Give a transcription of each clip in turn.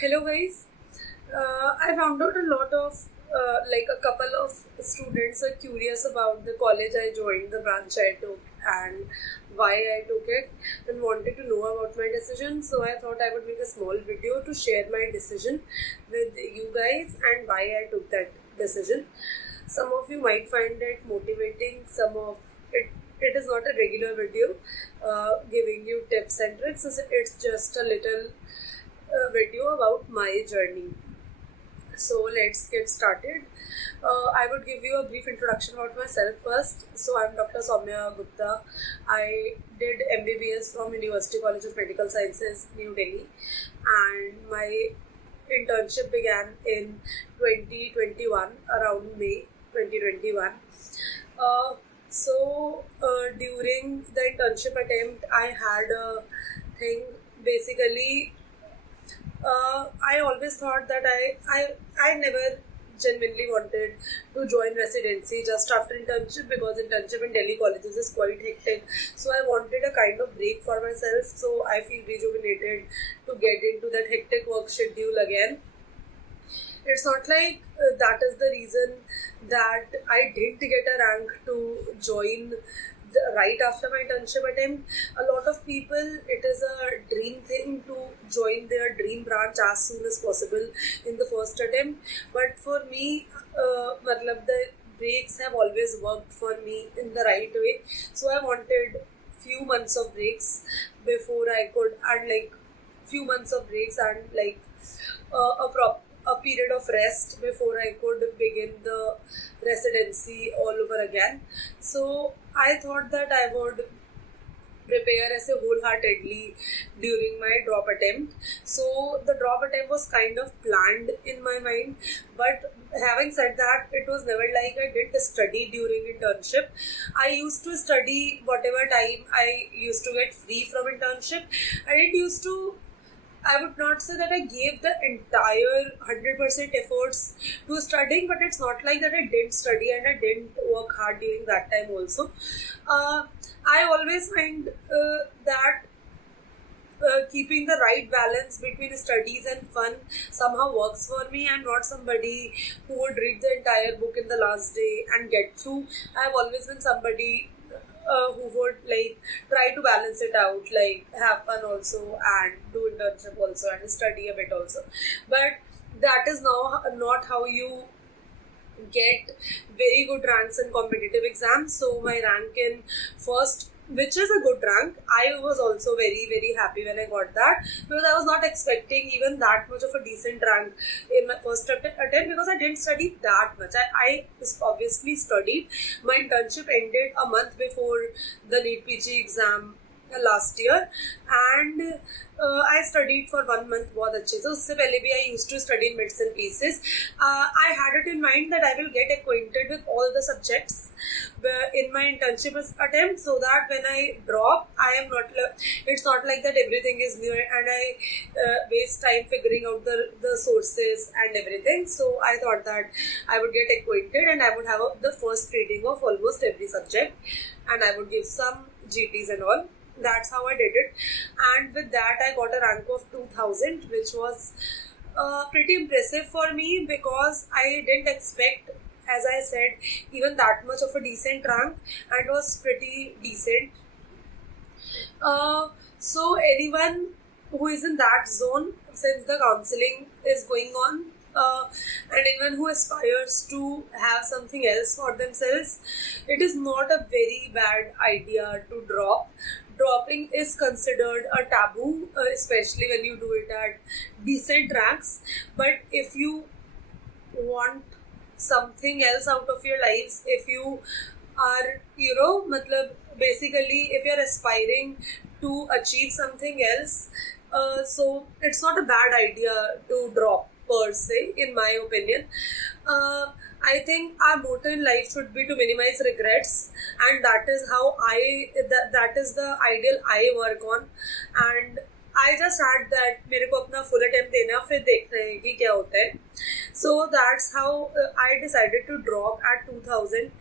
Hello guys. I found out a lot of like a couple of students are curious about the college I joined, the branch I took, and why I took it, and wanted to know about my decision. So I thought I would make a small video to share my decision with you guys and why I took that decision. Some of you might find it motivating. Some of it is not a regular video giving you tips and tricks. It's just a little video about my journey. So let's get started. I would give you a brief introduction about myself first. So I'm Dr. Soumya Gupta. I did MBBS from University College of Medical Sciences, New Delhi, and my internship began in 2021, around May 2021. During the internship attempt, I had a thing. Basically, I always thought that I never genuinely wanted to join residency just after internship, because internship in Delhi colleges is quite hectic. So I wanted a kind of break for myself, so I feel rejuvenated to get into that hectic work schedule again. It's not like that is the reason that I didn't get a rank to join right after my internship attempt. A lot of people, it is a dream thing to join their dream branch as soon as possible in the first attempt. But for me, the breaks have always worked for me in the right way. So I wanted few months of breaks before I could, and a period of rest before I could begin the residency all over again. So I thought that I would prepare as a wholeheartedly during my drop attempt. So the drop attempt was kind of planned in my mind, but having said that, it was never like I did study during internship. I used to study whatever time I used to get free from internship. I would not say that I gave the entire 100% efforts to studying, but it's not like that I didn't study and I didn't work hard during that time also. I always find that keeping the right balance between studies and fun somehow works for me. I'm not somebody who would read the entire book in the last day and get through. I've always been somebody who would try to balance it out, have fun also and do internship also and study a bit also. But that is now not how you get very good ranks in competitive exams. So my rank in first, which is a good rank, I was also very, very happy when I got that, because I was not expecting even that much of a decent rank in my first attempt, because I didn't study that much. I obviously studied. My internship ended a month before the NEETPG exam last year, and I studied for 1 month बहुत अच्छे से. उससे पहले भी I used to study in bits and pieces. I had it in mind that I will get acquainted with all the subjects in my internship attempt, so that when I drop, it's not like that everything is new and I waste time figuring out the sources and everything. So I thought that I would get acquainted and I would have the first reading of almost every subject, and I would give some GTs and all. That's how I did it, and with that I got a rank of 2000, which was pretty impressive for me, because I didn't expect, as I said, even that much of a decent rank, and it was pretty decent. So anyone who is in that zone, since the counseling is going on, and anyone who aspires to have something else for themselves, it is not a very bad idea to drop. Dropping is considered a taboo, especially when you do it at decent ranks. But if you want something else out of your lives, if you are, basically, if you're aspiring to achieve something else, so it's not a bad idea to drop per se, in my opinion. I think our motto in life should be to minimize regrets, and that is how that is the ideal I work on. And I just had that मेरे को अपना full attempt देना, फिर देखना है कि क्या होता है. So that's how I decided to drop at 2000.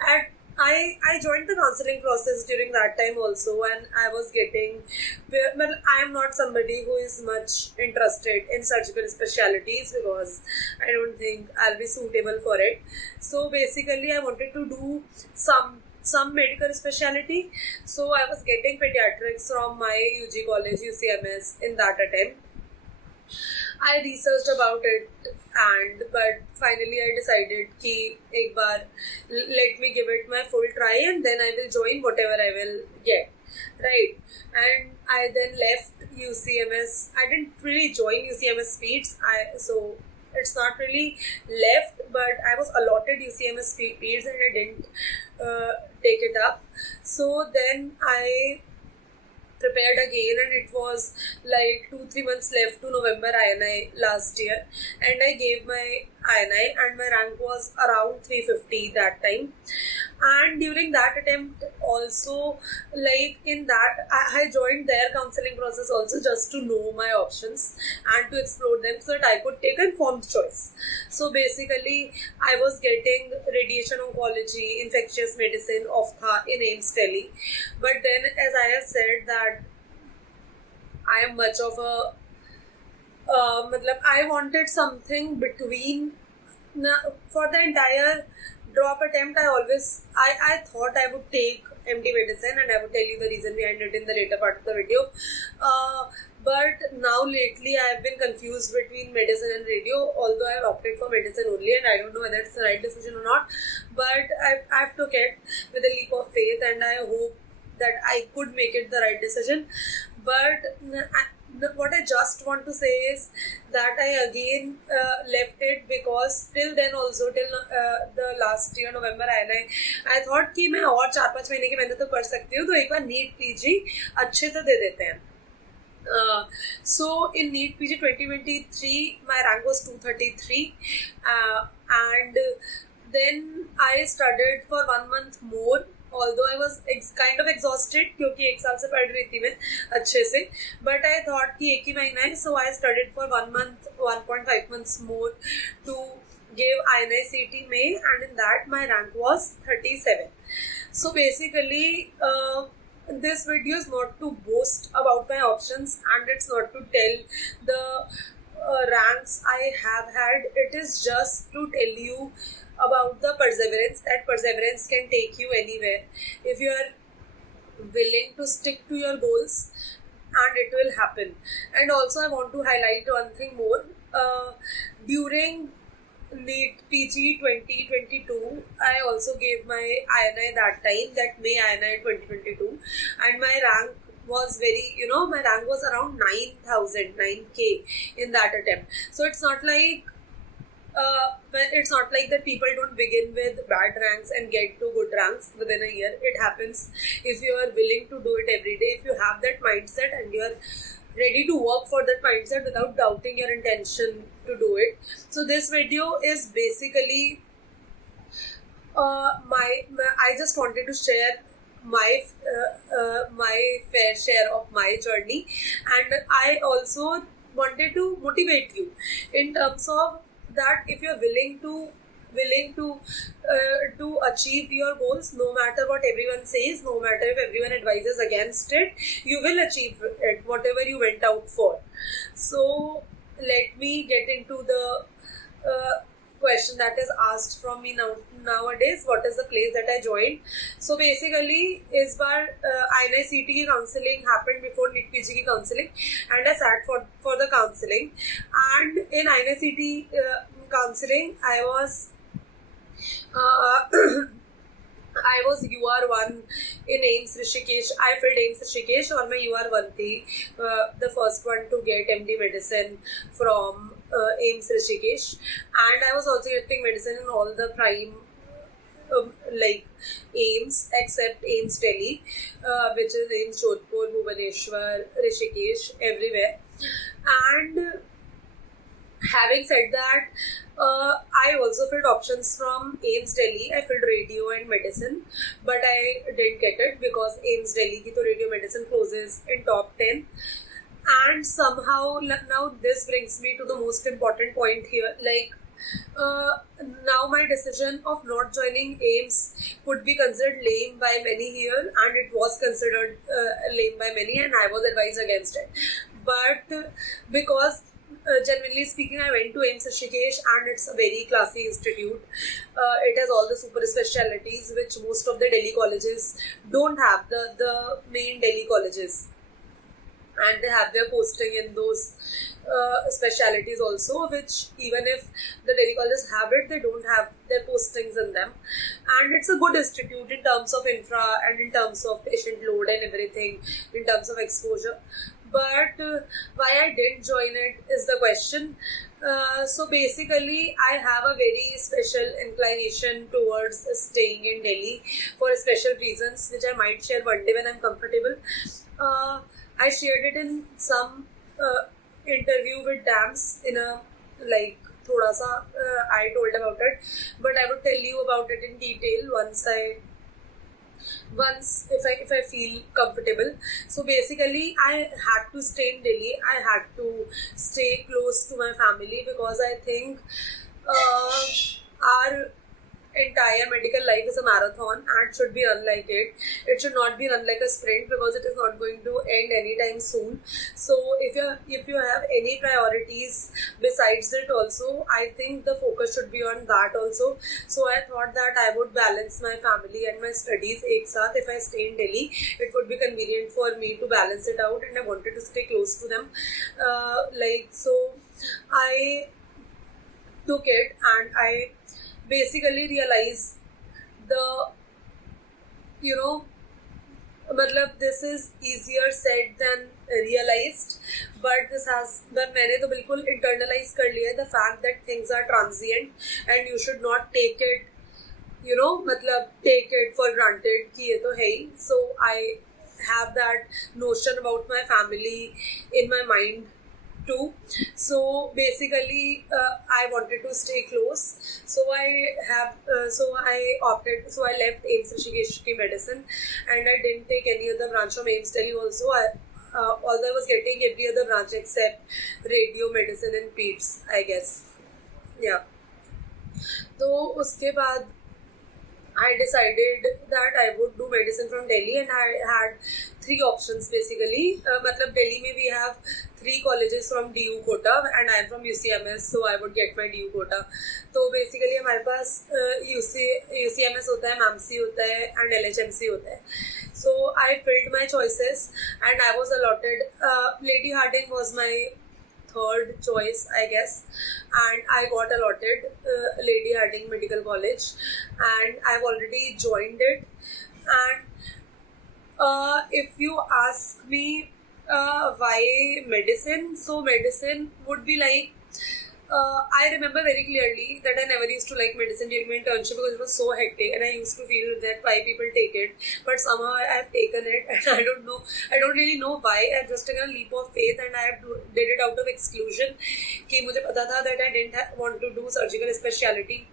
At I joined the counseling process during that time also, and I was getting, well, I am not somebody who is much interested in surgical specialties because I don't think I'll be suitable for it. So basically, I wanted to do some medical specialty. So I was getting pediatrics from my UG college, UCMS, in that attempt. I researched about it, but finally I decided कि एक बार let me give it my full try and then I will join whatever I will get, right? And I then left UCMS. I didn't really join UCMS Speeds. So it's not really left, but I was allotted UCMS Speeds and I didn't take it up. So then I prepared again, and it was like 2-3 months left to November INI last year, and I gave my INI and my rank was around 350 that time. And during that attempt also, like in that, I joined their counseling process also just to know my options and to explore them so that I could take an informed choice. So basically I was getting radiation oncology, infectious medicine, ophtha in AIIMS Delhi. But then, as I have said, that I am much of a I wanted something between. For the entire drop attempt, I thought I would take MD medicine, and I would tell you the reason behind it in the later part of the video. But now lately I have been confused between medicine and radio, although I have opted for medicine only, and I don't know whether it's the right decision or not. But I've took it with a leap of faith, and I hope that I could make it the right decision. But what I just want to say is that I again left it because till then also, till the last year November I thought कि मैं और 4-5 महीने की मेहनत तो कर सकती हूँ, तो एक बार NEET PG अच्छे से दे देते हैं. So in NEET PG 2023 my rank was 233, and then I studied for 1 month more. Although I was kind of exhausted क्योंकि 1 साल से पढ़ रही थी मैं अच्छे से, but I thought कि एक ही महीना है, so I studied for 1 month, 1.5 months more to give INICET May, and in that my rank was 37. So basically this video is not to boast about my options, and it's not to tell the ranks I have had. It is just to tell you about the perseverance, that perseverance can take you anywhere if you are willing to stick to your goals, and it will happen. And also I want to highlight one thing more. During NEET PG 2022, I also gave my INI that time, that May INI 2022, and my rank was my rank was around 9K in that attempt. So it's not like that people don't begin with bad ranks and get to good ranks within a year. It happens if you are willing to do it every day, if you have that mindset and you are ready to work for that mindset without doubting your intention to do it. So this video is basically I just wanted to share my fair share of my journey, and I also wanted to motivate you in terms of that if you're willing to achieve your goals, no matter what everyone says, no matter if everyone advises against it, you will achieve it, whatever you went out for. So let me get into the question that is asked from me nowadays. What is the place that I joined? So basically इस बार INICET की counseling happened before NEET PG की counseling, and I sat for the counseling. And in INICET counseling I was UR1 in AIIMS Rishikesh. I filled AIIMS Rishikesh और मैं UR1 थी, the first one to get MD medicine from AIIMS Rishikesh, and I was also getting medicine in all the prime like AIIMS except AIIMS Delhi, which is AIIMS Jodhpur, Bhubaneswar, Rishikesh, everywhere. And having said that, I also filled options from AIIMS Delhi. I filled radio and medicine, but I didn't get it because AIIMS Delhi ki to radio medicine closes in top 10. And somehow now this brings me to the most important point here. Like Now my decision of not joining AIMS could be considered lame by many here, and it was considered lame by many, and I was advised against it. But because genuinely speaking, I went to AIMS Rishikesh, and it's a very classy institute. It has all the super specialities which most of the Delhi colleges don't have. The main Delhi colleges, and they have their posting in those specialities also, which even if the Delhi colleges have it, they don't have their postings in them. And it's a good institute in terms of infra and in terms of patient load and everything, in terms of exposure. But why I didn't join it is the question. So basically, I have a very special inclination towards staying in Delhi for special reasons, which I might share one day when I'm comfortable. I shared it in some interview with Dams in a like thoda sa I told about it, but I would tell you about it in detail once if I feel comfortable. So basically, I had to stay in Delhi. I had to stay close to my family because I think our entire medical life is a marathon and should be run like it. It should not be run like a sprint because it is not going to end anytime soon. So if you have any priorities besides it also, I think the focus should be on that also. So I thought that I would balance my family and my studies ek saath. If I stay in Delhi, it would be convenient for me to balance it out, and I wanted to stay close to them. So I took it, and I basically realize this is easier said than realized, but मैंने तो बिल्कुल internalize कर लिया the fact that things are transient and you should not take it take it for granted कि ये तो है ही. So I have that notion about my family in my mind too. So basically, I wanted to stay close. So I left AIMS Rishikesh medicine, and I didn't take any other branch from AIMS Delhi also. Although I was getting every other branch except radio, medicine and peds, I guess. Yeah. So उसके बाद I decided that I would do medicine from Delhi, and I had 3 options basically. Delhi mein we have 3 colleges from DU quota, and I am from UCMS, so I would get my DU quota. So basically हमारे पास UCMS होता है, MAMC होता है, and LHMC होता है. So I filled my choices, and I was allotted. Lady Harding was my third choice, I guess, and I got allotted Lady Harding Medical College, and I've already joined it. And if you ask me why medicine, so medicine would be like, I remember very clearly that I never used to like medicine during my internship because it was so hectic, and I used to feel that why people take it, but somehow I have taken it, and I don't really know why. I just took a leap of faith, and I did it out of exclusion कि मुझे पता था that I didn't want to do surgical specialty.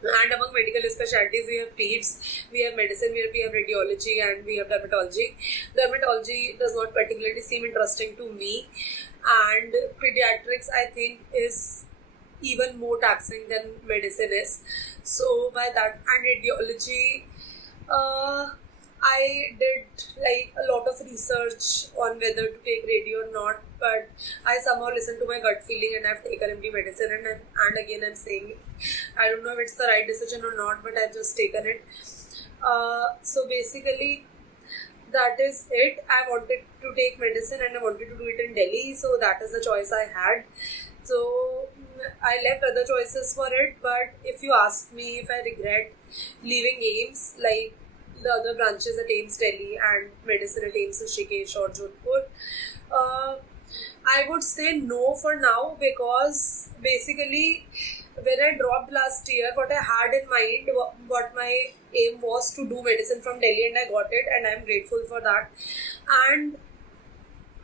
And among medical specialties, we have peds, we have medicine, we have radiology, and we have dermatology. Dermatology does not particularly seem interesting to me, and pediatrics, I think, is even more taxing than medicine is. So by that, and radiology, I did like a lot of research on whether to take radio or not, but I somehow listened to my gut feeling, and I've taken MD medicine, and again I'm saying I don't know if it's the right decision or not, but I've just taken it. So basically that is it. I wanted to take medicine, and I wanted to do it in Delhi, so that is the choice I had. So I left other choices for it, but if you ask me if I regret leaving AIMS, like the other branches at AIMS Delhi and medicine at AIMS Rishikesh or Jodhpur, I would say no for now, because basically when I dropped last year, what I had in mind, what my aim was to do medicine from Delhi, and I got it, and I'm grateful for that. And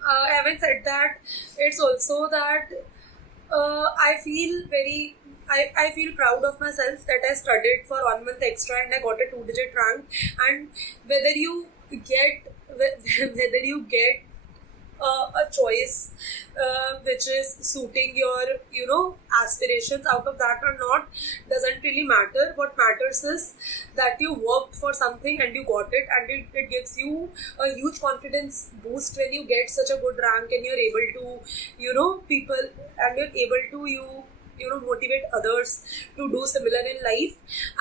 having said that, it's also that I feel I feel proud of myself that I studied for 1 month extra and I got a 2-digit rank. And whether you get a choice which is suiting your aspirations out of that or not doesn't really matter. What matters is that you worked for something and you got it, and it gives you a huge confidence boost when you get such a good rank and you're able to, people, and you're able to motivate others to do similar in life.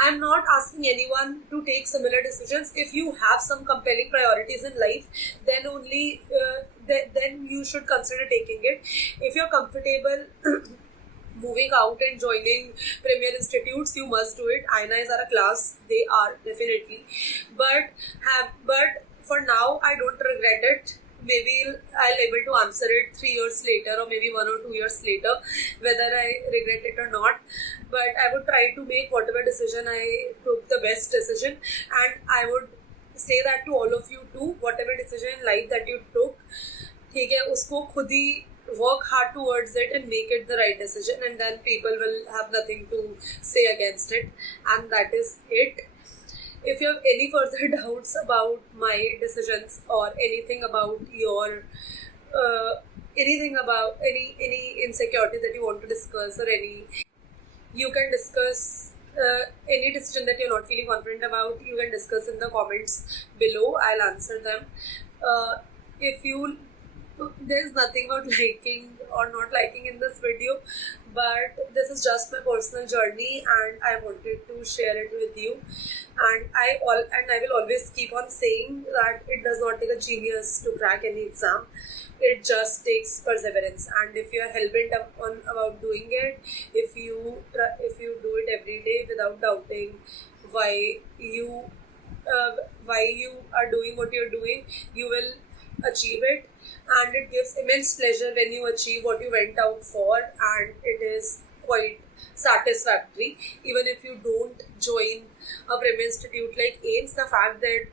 I'm not asking anyone to take similar decisions. If you have some compelling priorities in life, then only then you should consider taking it. If you're comfortable moving out and joining premier institutes, you must do it. INIs are a class, they are definitely, but for now I don't regret it. Maybe I'll able to answer it 3 years later, or maybe 1 or 2 years later, whether I regret it or not. But I would try to make whatever decision I took the best decision, and I would say that to all of you too. Whatever decision in life that you took, ठीक है, उसको खुद ही work hard towards it and make it the right decision, and then people will have nothing to say against it, and that is it. If you have any further doubts about my decisions or anything about your anything about any insecurities that you want to discuss, or you can discuss any decision that you're not feeling confident about, you can discuss in the comments below. I'll answer them. If you There's nothing about liking or not liking in this video, but this is just my personal journey and I wanted to share it with you. And I will always keep on saying that it does not take a genius to crack any exam. It just takes perseverance, and if you are hell-bent on about doing it, if you do it every day without doubting why you are doing what you're doing, you will achieve it. And it gives immense pleasure when you achieve what you went out for, and it is quite satisfactory. Even if you don't join a premier institute like AIMS, the fact that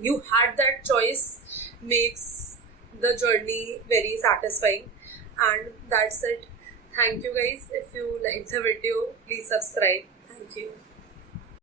you had that choice makes the journey very satisfying. And that's it. Thank you guys. If you like the video, please subscribe. Thank you.